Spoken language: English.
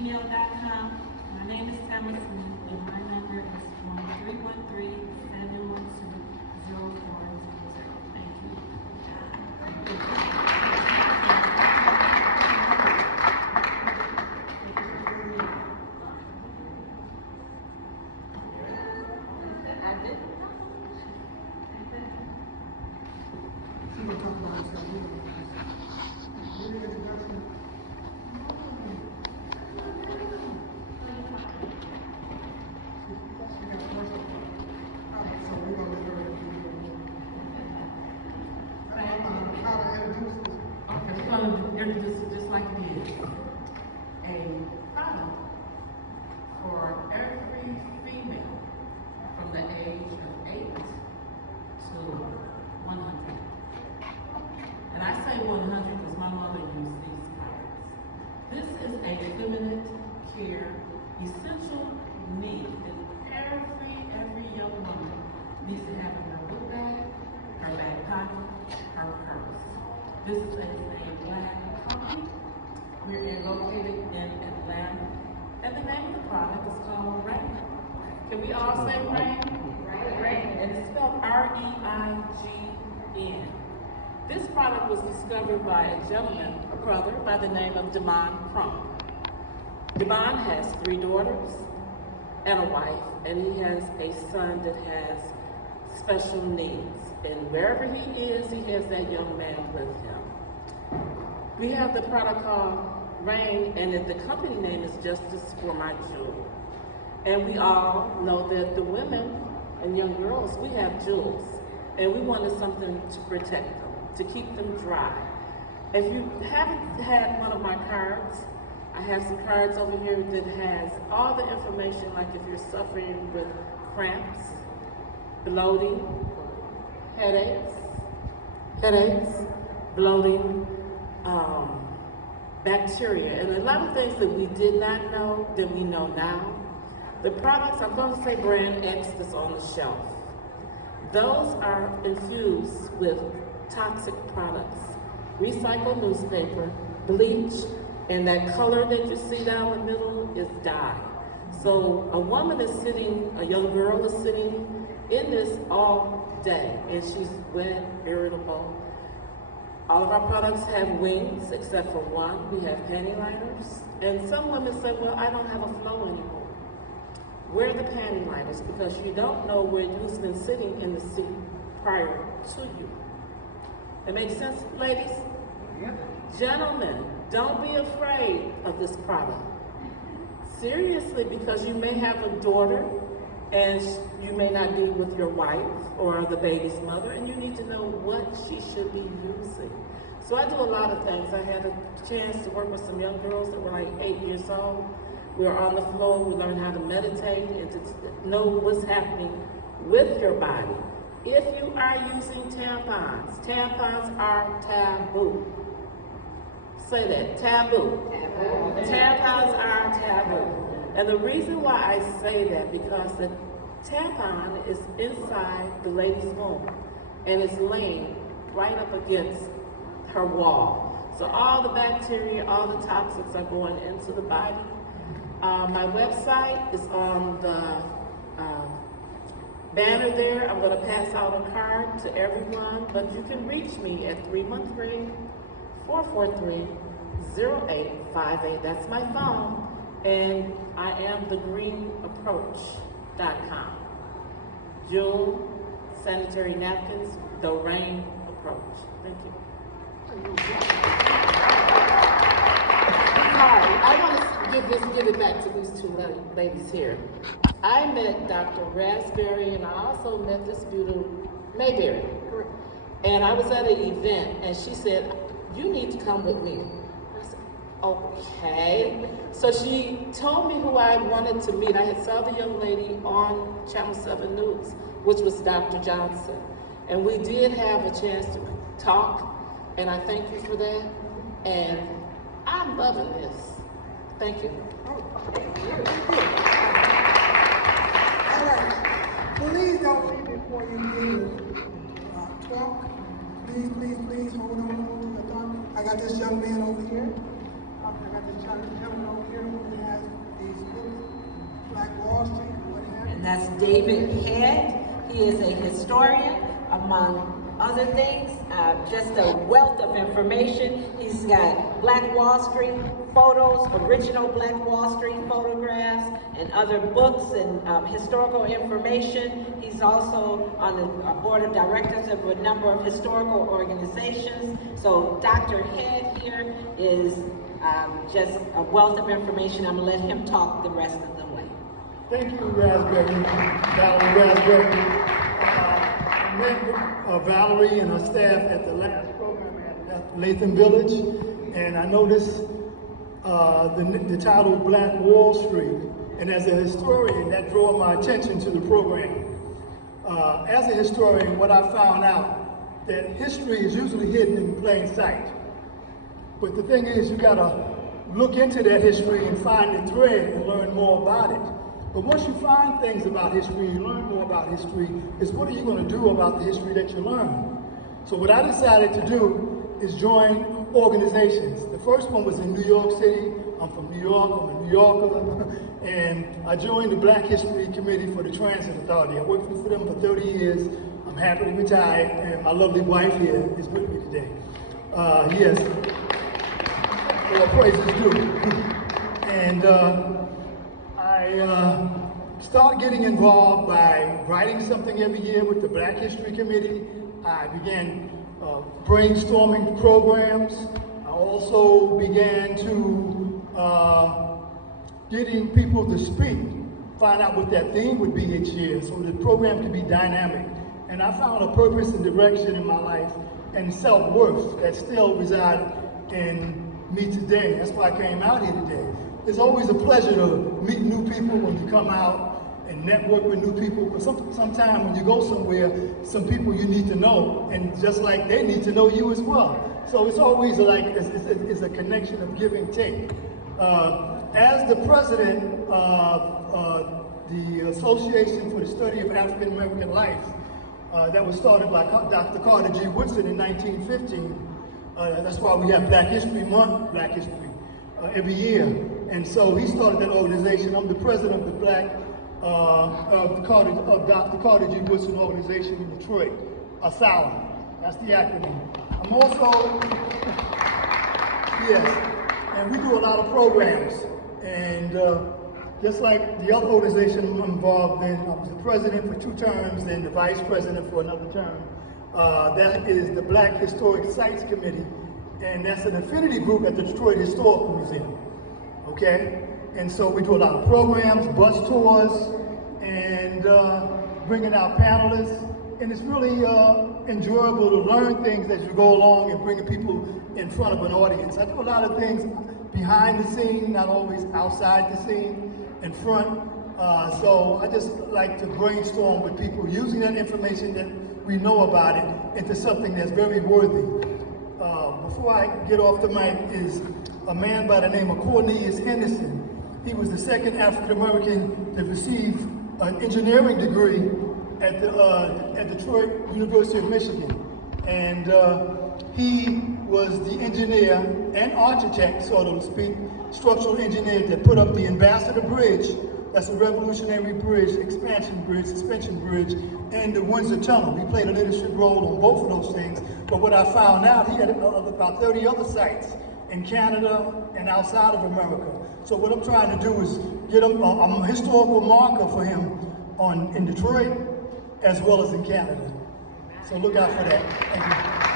gmail.com. My name is Tamara Smith, and my number is 1-313-712-0400. Thank you. Okay, we're going to introduce it just like this. A product for every female from the age of 8 to 100. And I say 100 because my mother used these products. This is a feminine care essential need that every young woman needs to have in her book bag, her back pocket, her purse. This is a black company. We're located in Atlanta. And the name of the product is called Reign. Can we all say Reign? Reign. And it's spelled R-E-I-G-N. This product was discovered by a gentleman, a brother, by the name of Demond Crump. Demond has 3 daughters and a wife, and he has a son that has special needs. And wherever he is, he has that young man with him. We have the product called Reign, and the company name is Justice for My Jewel. And we all know that the women and young girls, we have jewels, and we wanted something to protect them, to keep them dry. If you haven't had one of my cards, I have some cards over here that has all the information, like if you're suffering with cramps, bloating, headaches, bloating, bacteria, and a lot of things that we did not know that we know now. The products, I'm going to say brand X that's on the shelf, those are infused with toxic products, recycled newspaper, bleach, and that color that you see down the middle is dye. So a woman is sitting, a young girl is sitting in this all day, and she's wet, irritable. All of our products have wings, except for one. We have panty liners. And some women say, well, I don't have a flow anymore. Wear the panty liners because you don't know where who's been sitting in the seat prior to you. It makes sense, ladies? Yep. Gentlemen, don't be afraid of this product. Seriously, because you may have a daughter and you may not be with your wife or the baby's mother, and you need to know what she should be using. So I do a lot of things. I had a chance to work with some young girls that were like 8 years old. We were on the floor, we learned how to meditate and to know what's happening with your body. If you are using tampons, tampons are taboo. Say that, taboo. Tampons are taboo. And the reason why I say that, because the tampon is inside the lady's womb and it's laying right up against her wall. So all the bacteria, all the toxins are going into the body. My website is on the banner there. I'm going to pass out a card to everyone, but you can reach me at 313-443-0858. That's my phone. And I am thegreenapproach.com. Jewel, sanitary napkins, the Reign approach. Thank you. Hi, I want to give it back to these two ladies here. I met Dr. Raspberry, and I also met this beautiful Mayberry. And I was at an event, and she said, you need to come with me. Okay. So she told me who I wanted to meet. I had saw the young lady on Channel 7 News, which was Dr. Johnson. And we did have a chance to talk, and I thank you for that. And I'm loving this. Thank you. All right. Please don't leave before you begin to talk. Please hold on to the thought. I got this young man over here. I got this gentleman over here who has and that's David Head. He is a historian, among other things, just a wealth of information. He's got Black Wall Street photos, original Black Wall Street photographs, and other books and historical information. He's also on the board of directors of a number of historical organizations. So Dr. Head here is just a wealth of information. I'm gonna let him talk the rest of the way. Thank you, Raspberry, Valerie Raspberry. I met Valerie and her staff at the last program at Latham Village, and I noticed the title Black Wall Street, and as a historian, that drew my attention to the program. As a historian, what I found out, that history is usually hidden in plain sight. But the thing is, you gotta look into that history and find the thread and learn more about it. But once you find things about history, you learn more about history, is what are you going to do about the history that you learn? So what I decided to do is join organizations. The first one was in New York City. I'm from New York, I'm a New Yorker, and I joined the Black History Committee for the Transit Authority. I worked for them for 30 years. I'm happily retired, and my lovely wife here is with me today. Yes, all praises due. And I started getting involved by writing something every year with the Black History Committee. I began brainstorming programs. I also began to getting people to speak, find out what that theme would be each year so the program could be dynamic. And I found a purpose and direction in my life and self-worth that still reside in me today. That's why I came out here today. It's always a pleasure to meet new people when you come out and network with new people. But sometimes when you go somewhere, some people you need to know, and just like they need to know you as well. So it's always like, it's a connection of give and take. As the president of the Association for the Study of African American Life, that was started by Dr. Carter G. Woodson in 1915, that's why we have Black History Month, Black History, every year. And so he started that organization. I'm the president of the Dr. Carter G. Woodson organization in Detroit, ASALA. That's the acronym. I'm also, yes, and we do a lot of programs. And just like the other organization I'm involved in, I was the president for 2 terms and the vice president for another term. That is the Black Historic Sites Committee. And that's an affinity group at the Detroit Historical Museum. Okay? And so we do a lot of programs, bus tours, and bringing out panelists. And it's really enjoyable to learn things as you go along and bringing people in front of an audience. I do a lot of things behind the scene, not always outside the scene, in front. So I just like to brainstorm with people using that information that we know about it into something that's very worthy. Before I get off the mic is a man by the name of Cornelius Henderson. He was the second African American to receive an engineering degree at Detroit University of Michigan. And he was the engineer and architect, so to speak, structural engineer that put up the Ambassador Bridge. That's a revolutionary bridge, expansion bridge, suspension bridge, and the Windsor Tunnel. He played a leadership role on both of those things. But what I found out, he had about 30 other sites in Canada and outside of America. So what I'm trying to do is get a historical marker for him in Detroit as well as in Canada. So look out for that. Thank you.